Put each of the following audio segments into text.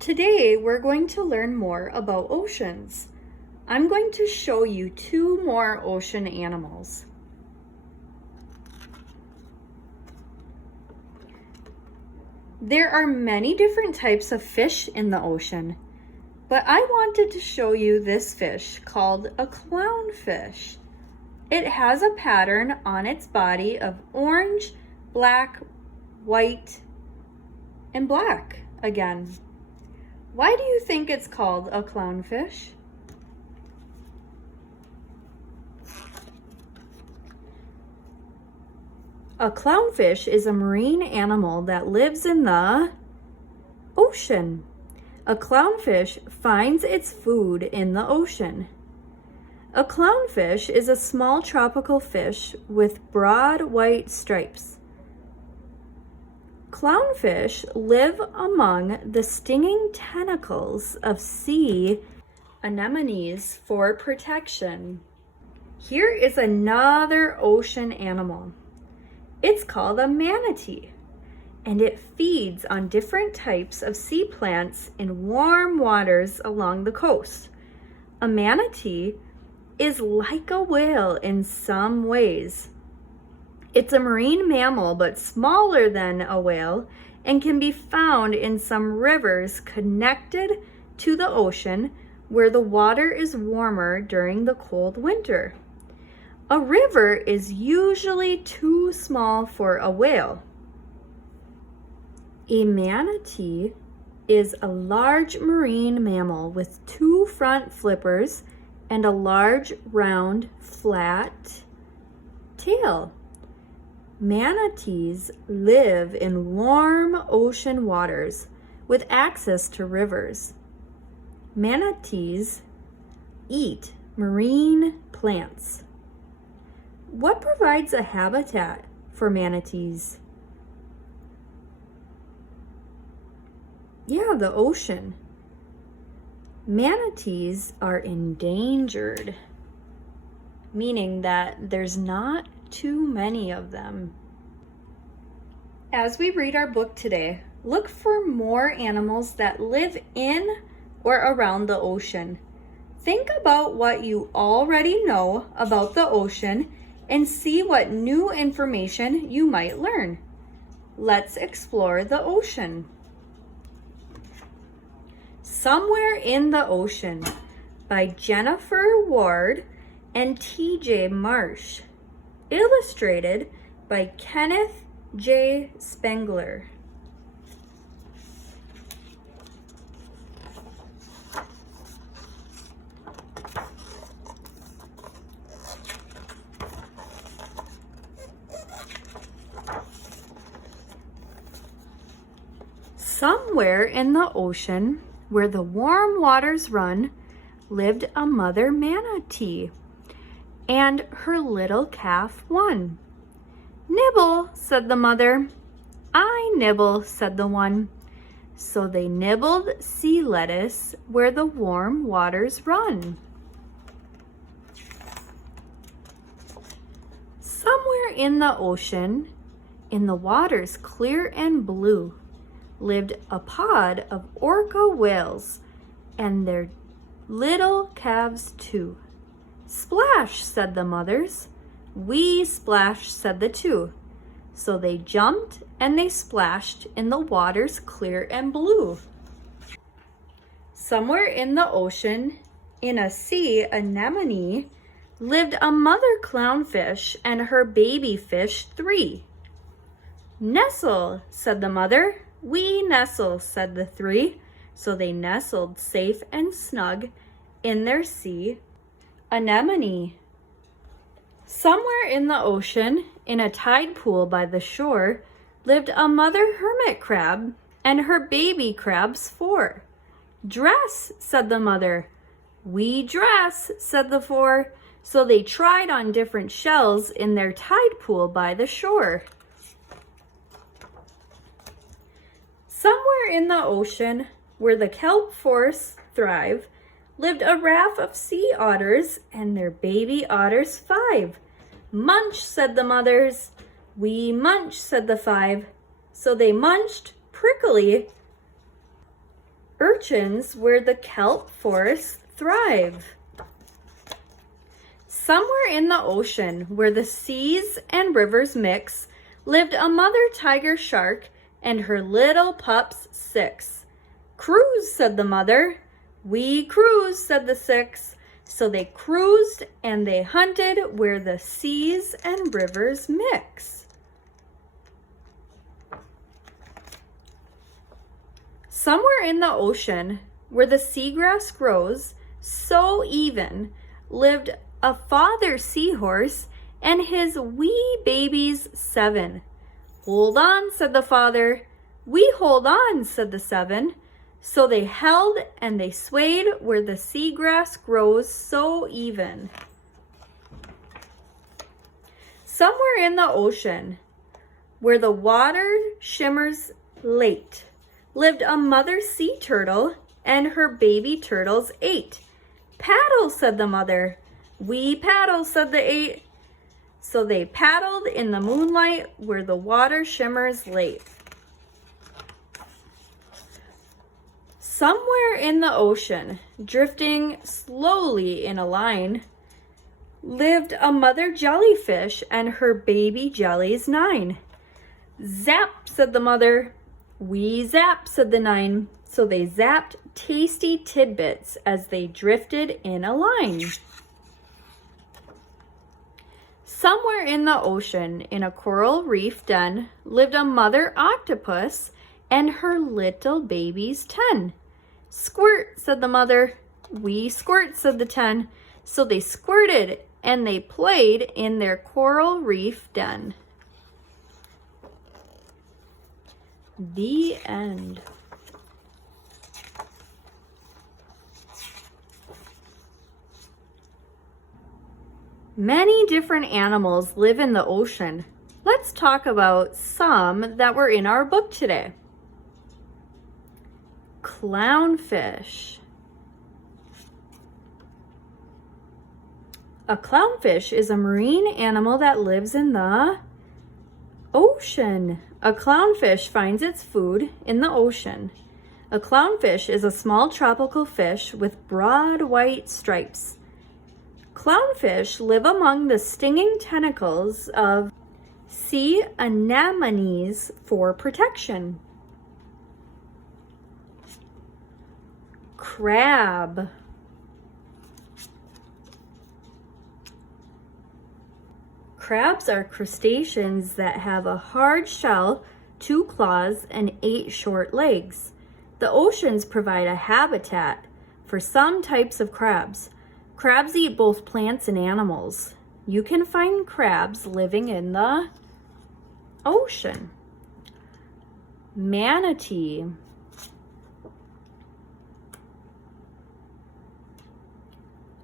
Today, we're going to learn more about oceans. I'm going to show you two more ocean animals. There are many different types of fish in the ocean, but I wanted to show you this fish called a clownfish. It has a pattern on its body of orange, black, white, and black again. Why do you think it's called a clownfish? A clownfish is a marine animal that lives in the ocean. A clownfish finds its food in the ocean. A clownfish is a small tropical fish with broad white stripes. Clownfish live among the stinging tentacles of sea anemones for protection. Here is another ocean animal. It's called a manatee, and it feeds on different types of sea plants in warm waters along the coast. A manatee is like a whale in some ways. It's a marine mammal but smaller than a whale and can be found in some rivers connected to the ocean where the water is warmer during the cold winter. A river is usually too small for a whale. A manatee is a large marine mammal with two front flippers and a large, round, flat tail. Manatees live in warm ocean waters with access to rivers. Manatees eat marine plants. What provides a habitat for manatees? Yeah, the ocean. Manatees are endangered, meaning that there's not too many of them. As we read our book today, look for more animals that live in or around the ocean. Think about what you already know about the ocean and see what new information you might learn. Let's explore the ocean. Somewhere in the Ocean by Jennifer Ward and T.J. Marsh. Illustrated by Kenneth J. Spengler. Somewhere in the ocean, where the warm waters run, lived a mother manatee and her little calf one. "Nibble," said the mother. "I nibble," said the one. So they nibbled sea lettuce where the warm waters run. Somewhere in the ocean, in the waters clear and blue, lived a pod of orca whales and their little calves too. "Splash," said the mothers. "We splash," said the two. So they jumped and they splashed in the waters clear and blue. Somewhere in the ocean, in a sea anemone, lived a mother clownfish and her baby fish 3. "Nestle," said the mother. "We nestle," said the 3. So they nestled safe and snug in their sea anemone. Somewhere in the ocean, in a tide pool by the shore, lived a mother hermit crab and her baby crabs 4. "Dress," said the mother. "We dress," said the 4. So they tried on different shells in their tide pool by the shore. Somewhere in the ocean, where the kelp forests thrive, lived a raft of sea otters and their baby otters 5. "Munch," said the mothers. "We munch," said the 5. So they munched prickly urchins where the kelp forests thrive. Somewhere in the ocean where the seas and rivers mix lived a mother tiger shark and her little pups 6. Cruise, said the mother. We cruise, said the 6. So they cruised and they hunted where the seas and rivers mix. Somewhere in the ocean where the seagrass grows so even lived a father seahorse and his wee babies 7. Hold on, said the father. We hold on, said the 7. So they held and they swayed where the seagrass grows so even. Somewhere in the ocean where the water shimmers late lived a mother sea turtle and her baby turtles 8. Paddle, said the mother. We paddle, said the 8. So they paddled in the moonlight where the water shimmers late. Somewhere in the ocean, drifting slowly in a line, lived a mother jellyfish and her baby jellies 9. Zap, said the mother. We zap, said the 9. So they zapped tasty tidbits as they drifted in a line. Somewhere in the ocean, in a coral reef den, lived a mother octopus and her little babies 10. Squirt, said the mother. We squirt, said the 10. So they squirted and they played in their coral reef den. The end. Many different animals live in the ocean. Let's talk about some that were in our book today. Clownfish. A clownfish is a marine animal that lives in the ocean. A clownfish finds its food in the ocean. A clownfish is a small tropical fish with broad white stripes. Clownfish live among the stinging tentacles of sea anemones for protection. Crab. Crabs are crustaceans that have a hard shell, 2 claws, and 8 short legs. The oceans provide a habitat for some types of crabs. Crabs eat both plants and animals. You can find crabs living in the ocean. Manatee.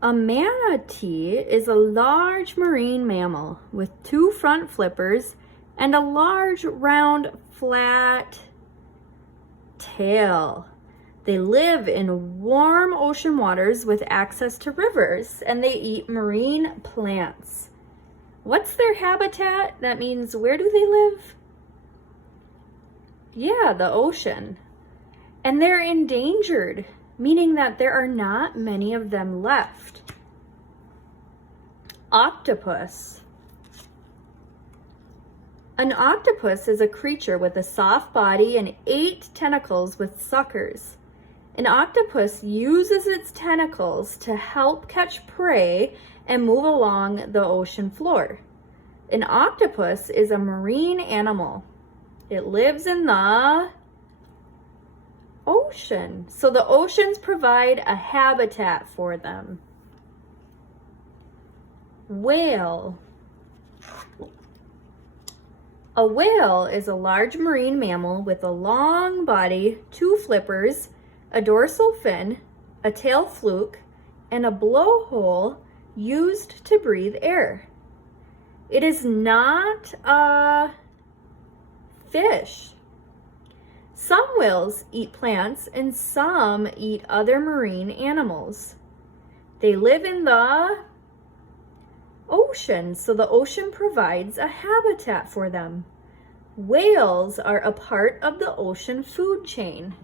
A manatee is a large marine mammal with 2 front flippers and a large, round, flat tail. They live in warm ocean waters with access to rivers, and they eat marine plants. What's their habitat? That means, where do they live? Yeah, the ocean. And they're endangered, meaning that there are not many of them left. Octopus. An octopus is a creature with a soft body and 8 tentacles with suckers. An octopus uses its tentacles to help catch prey and move along the ocean floor. An octopus is a marine animal. It lives in the ocean. So the oceans provide a habitat for them. Whale. A whale is a large marine mammal with a long body, 2 flippers, a dorsal fin, a tail fluke, and a blowhole used to breathe air. It is not a fish. Some whales eat plants and some eat other marine animals. They live in the ocean, so the ocean provides a habitat for them. Whales are a part of the ocean food chain.